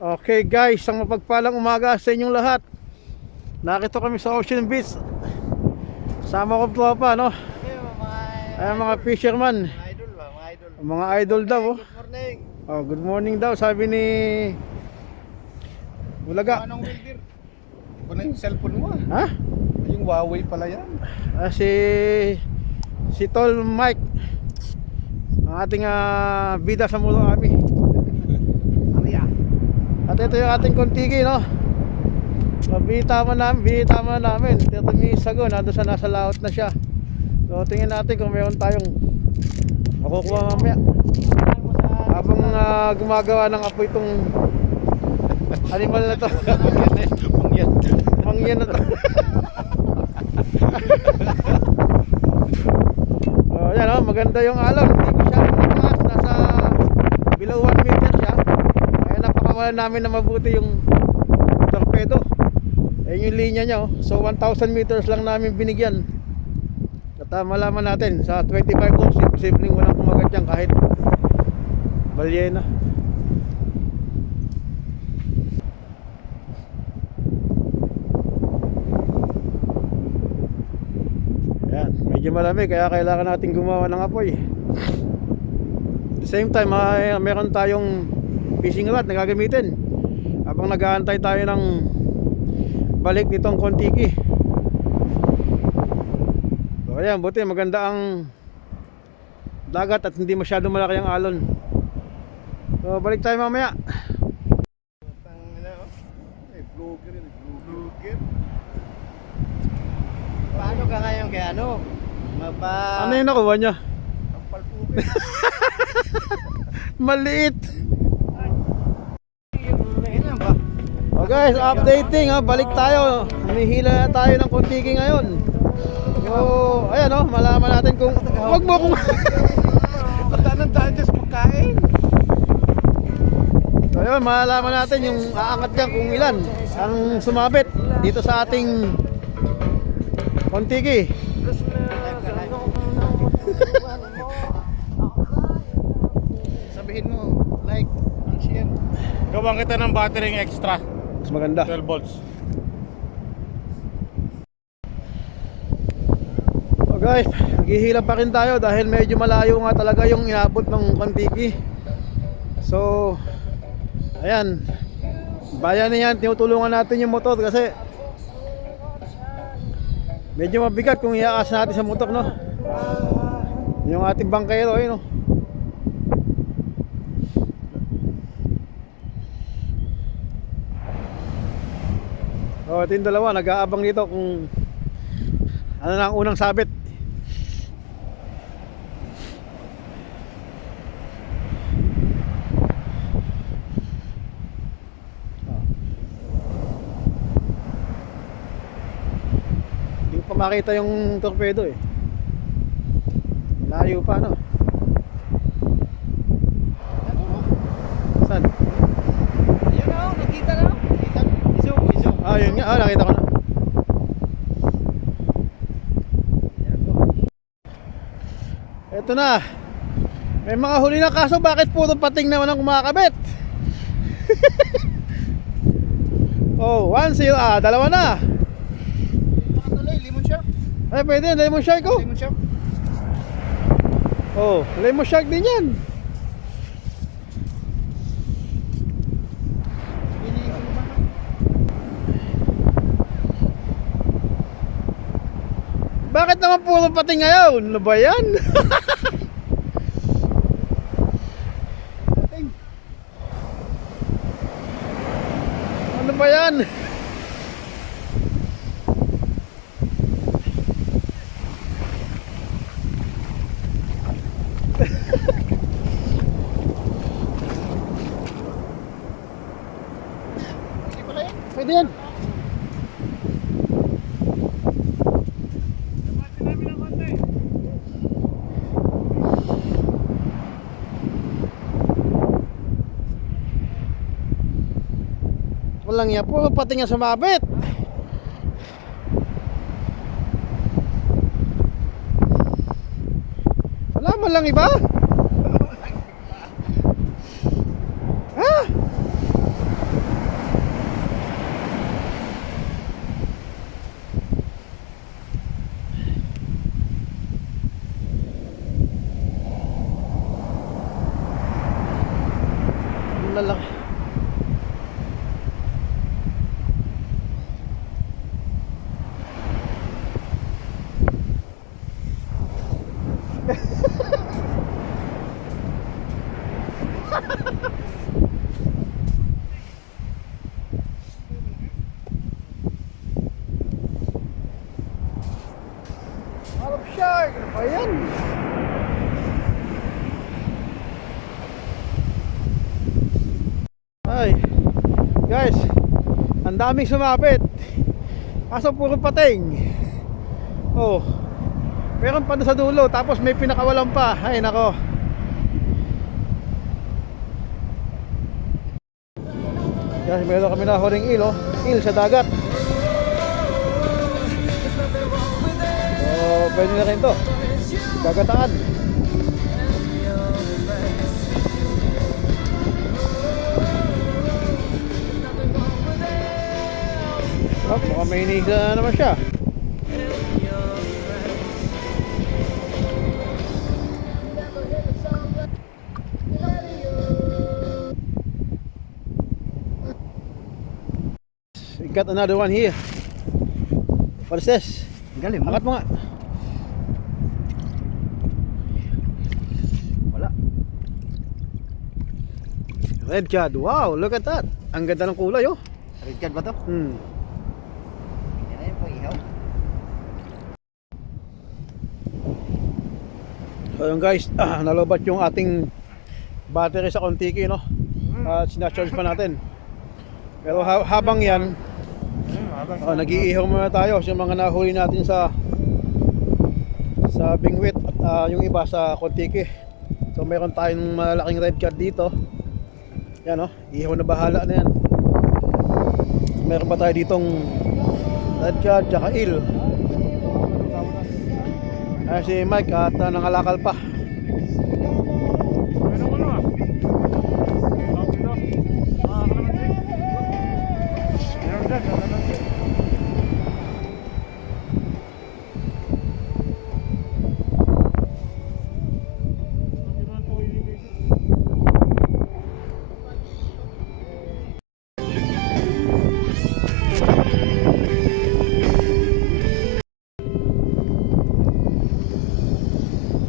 Okay guys, ang mapagpalang umaga sa inyong lahat. Nakita kami sa Ocean Beach. Sama ko tropa, no? Ay, mga fisherman. Mga idol daw, oh. Good morning. Oh, good morning daw, sabi ni Bulaga. Anong wilder? Ito na yung cellphone mo. Ha? Yung Huawei pala yan. Si Tol Mike. Ang ating bida sa Mulo Ami. At ito yung ating kontigi, no? Binitama namin 30 minutes ago, nandun sa nasa laot na siya. So tingnan natin kung meron tayong makukuha mamaya. Habang gumagawa ng apoy itong animal na to. Mangyan na to. Oh, yan, oh, maganda yung alon. Hindi masyadong mataas, nasa below 1 meter siya. Kaya napakawalan namin na mabuti yung torpedo. Ayun yung linya niya, oh. So 1,000 meters lang namin binigyan. At malaman natin sa 25 volts, imposibleng walang kumagat dyan kahit balyena. Yan, medyo malamig kaya kailangan natin gumawa ng apoy. At the same time, meron tayong fishing rod na gagamitin habang nag-aantay tayo ng balik nitong kontiki. So ayan, buti maganda ang dagat at hindi masyado malaki ang alon. So balik tayo mamaya. Paano ka ngayon kay ano? Ano yung nakuha niya? Ang palpugin. Maliit. Yan ba? Oh guys, updating ha, balik tayo. Humihila na tayo ng kontiki ngayon. So, ayan oh, malaman natin kung wag mo kung Pagdanan tayo sa pagkain. so, ayun, malalaman natin yung aangat dyan kung ilan ang sumabit dito sa ating kontiki. Sabihin mo, like, ang share. Gawang kita ng battery extra Mas maganda. 12 volts. So guys, naghihila pa rin tayo dahil medyo malayo nga talaga yung inabot ng kontiki. So, ayan, bayan na yan, tinutulungan natin yung motor kasi medyo mabigat kung iaas natin sa motor, no? Yung ating bangkero, ayun, no? Oh, ito yung dalawa, nag-aabang dito kung ano na ang unang sabit. Hindi ko pa makita yung torpedo eh. Malayo pa, no? Saan? Ayun na, nakita na. Nakita. Iso. Ah, yun nga. Ah, nakita ko na. Ito na. May mga huli na kaso, bakit puro pating naman ang kumakabit? Oh, one seal. Ah, dalawa na. Nakatuloy, lemon shark. Ay, pwede. Lemon shark ko. Lemon shark. Oh, lemon shark din yan. Bakit naman puro pating ngayon? Ano ba yan? Ano ba yan? Hindi pala yan. Pwede yan. Walang yan, puro pating nga sumabit. Wala man lang iba. lalaki. Arab shark! Ano ba yan? Ay, guys, ang daming sumapit. Kaso puro pating. Oh, meron pa doon sa dulo, tapos may pinakawalan pa. Ay nako. Guys, meron kami na huling ilo, sa dagat. So, pwede na rin to. Gagataan. Oh, mukhang may iniga naman siya. We got another one here. What is this? Galing mo. Angat mo nga. Wala. Red cod. Wow, look at that. Ang ganda ng kulay, oh. Red card ba to? Hmm. Yan na yung pag-ihaw. So yun guys, nalobat yung ating battery sa Kontiki, no? At sinacharge pa natin. Pero habang yan, nag-iihaw muna tayo sa mga nahuli natin sa Bingwit at yung iba sa Kontiki. So meron tayong malaking red cod dito. Yan, no? Ihaw na bahala na yan. Meron pa tayo ditong red cod tsaka eel. Ayan si Mike at nangalakal pa.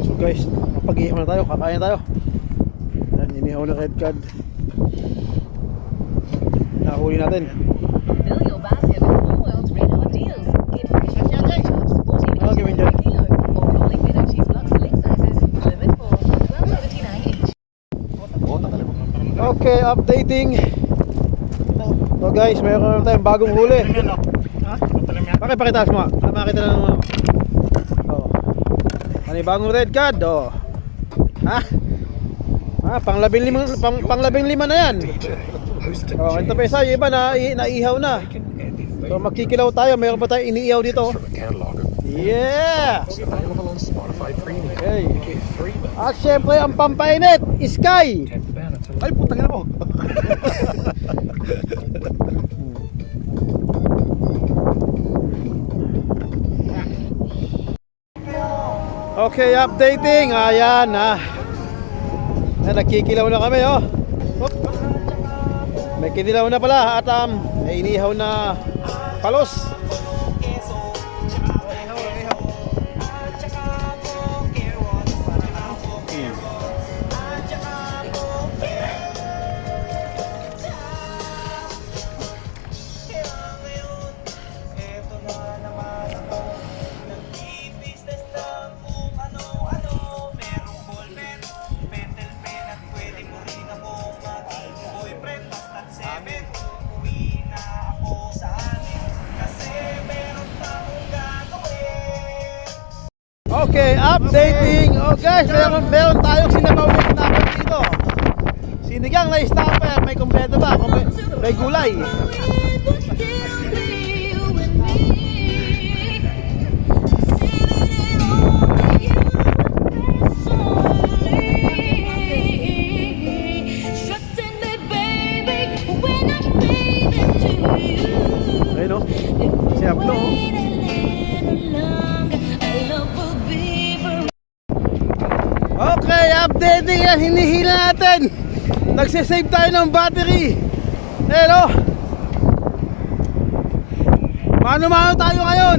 So guys, pag-ihaw na tayo, kakain na tayo. Yan, inihaw na red cod. Nahuli natin. Fill your basket with all world's red hot deals. Get fresh potato chops, 14 Okay, each Minjan. per kilo. Or rolling feta cheese blocks select sizes, delivered for $12.79 each. Okay, updating. So guys, mayroon na tayong bagong huli. Bakit pakitas mo? Makita na naman. Oh. Ano yung bagong red cod? Oh. Ha? Pang-15 na yan. Oh, ito pa isa, yung iba na naihaw na. So magkikilaw tayo, mayroon pa tayo iniihaw dito. Yeah! Okay. At syempre ang pampainit, Sky. Ay, putang ina mo. Okay, updating. Ayan na. Nagkikilaw na kami, oh. Oh. May kinilaw na pala at may inihaw na palos. Okay, updating. Oh guys, meron tayong sinabawit namin dito. Sinigang na stopper, may kompleto ba? May gulay. Ayun, oh. Si Ablo, oh. Okay, updating yan. Hinihila natin. Nagsisave tayo ng battery. Hello. Mano-mano tayo ngayon.